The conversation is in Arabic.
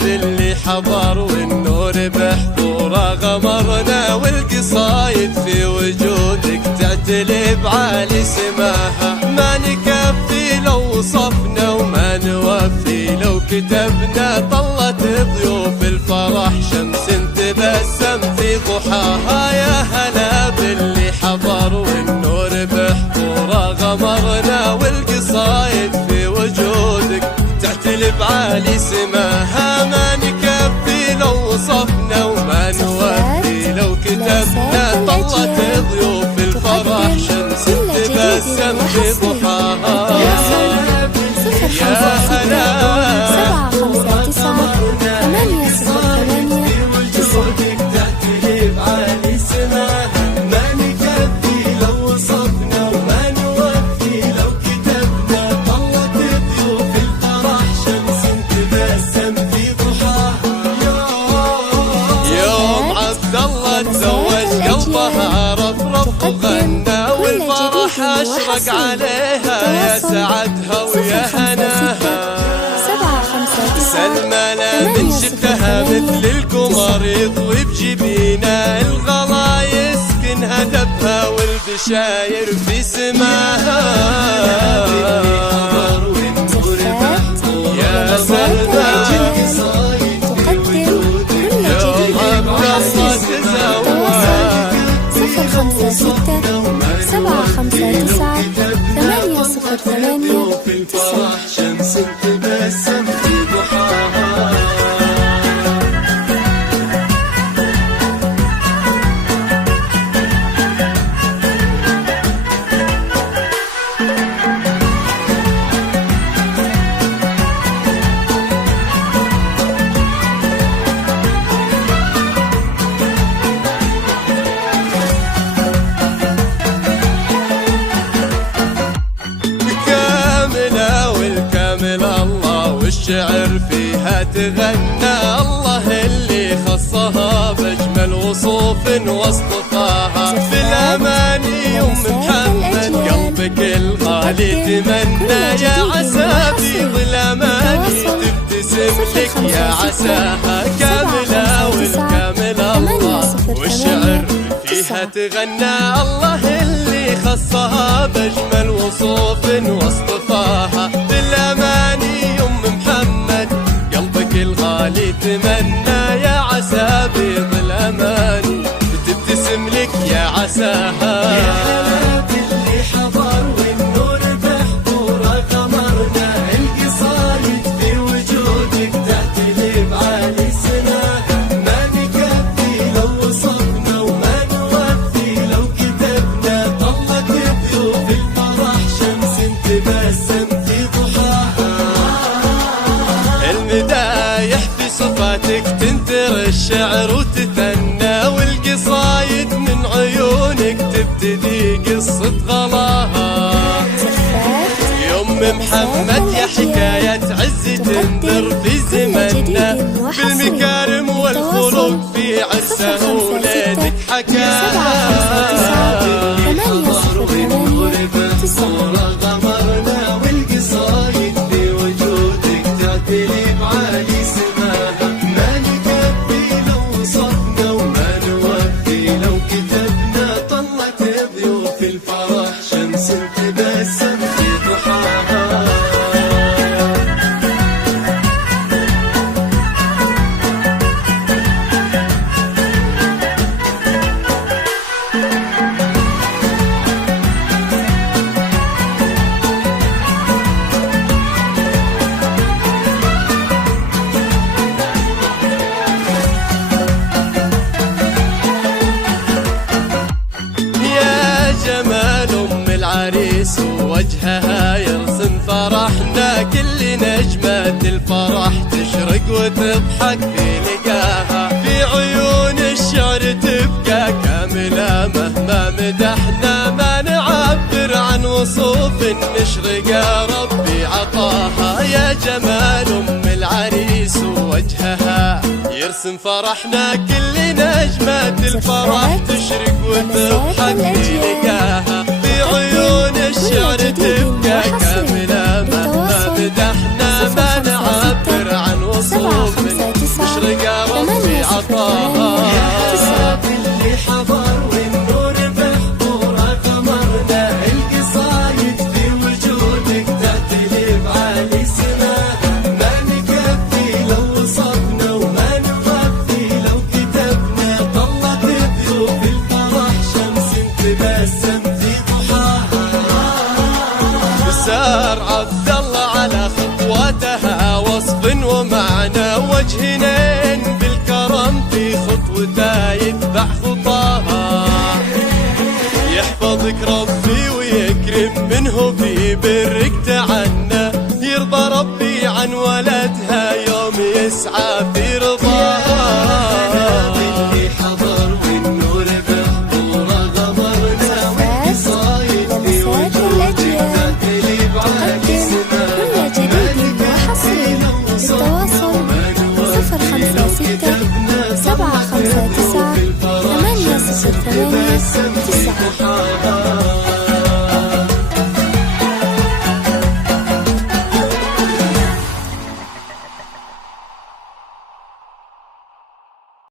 باللي حضر والنور بحضوره غمرنا، والقصايد في وجودك تعتلي بعالي سماها. ما نكفي لو وصفنا وما نوفي لو كتبنا، طلت ضيوف الفرح شمس تبسم في ضحاها. يا هلا باللي حضر والنور بحضوره غمرنا، والقصايد في وجودك تعتلي بعالي سماها. ما نكفي لو وصفنا وما نوفي لو كتبنا، طلت ضيوف الفرح شمس تبسم في ضحاها. يا هلا تزوج قلبها رفرف وغنى، والفرح أشرق عليها يا سعدها ويا هناها. سلمى لا من شفتها مثل القمر يضوي بجبينها، الغلا يسكن هدفها والبشاير في سماها. يا سلمى في الفرح شمس تبسم في ضحاها. والشعر فيها تغنى، الله اللي خصها بأجمل وصوف واصطفاها. في الأماني أم محمد قلبك الغالي تمنى، يا عسى في ظل أماني تبتسم لك يا عساها. كاملة والكامل الله والشعر فيها تغنى، الله اللي خصها بأجمل وصوف واصطفاها. في الأماني محمد قلبك الغالي تمنى، يا عسى بيض الأماني بتبتسم لك يا عساها. يا هلا باللي حضر والنور بحضوره غمرنا، القصايد في وجودك تعتلي بعالي سماها. ما نكفي لو وصفنا وما نوفي لو كتبنا، طلت ضيوف الفرح شمس تبسم في ضحاها. المدايح في صفاتك تنثر الشعر وتثنى، والقصايد من عيونك تبتدي قصة غلاها. يوم محمد يا حكاية عز تنذر في زمننا، بالمكارم والخلق في عسه ولادك حكاها. غمرنا والقصايد في وجودك تعتلي بعالي سماها. ما نكفي لو وصفنا وما نوفي لو كتبنا، طلت ضيوف الفرح شمس تبسم في ضحاها. العريس ووجهها يرسم فرحنا، كل نجمة الفرح تشرق وتضحك في لقاها. في عيون الشعر تبقى كاملة مهما مدحنا، ما نعبر عن وصوف مشرقة ربي عطاها. يا جمال أم العريس ووجهها يرسم فرحنا، كل نجمة الفرح تشرق وتضحك في لقاها. في عيون الشعر تبقى كاملة مهما مدحنا، ما نعبر عن وصوف تشرق ربي عطاها. يا حسرة اللي حضر والنور بحضوره غمرنا، القصايد في وجودك تأتي بعالي سماها، ما نكفي لو وصفنا وما نغفي لو كتبنا، طلت بضيوف الفرح شمس تبسم في ضحاها. بسار عبد الله على خطواتها وصف ومعنى، وجهين بالكرم في خطوته يتبع خطاها، يحفظك ربي ويكرم منه في برك تعنى، يرضى ربي عن ولدها يوم يسعى في رضا.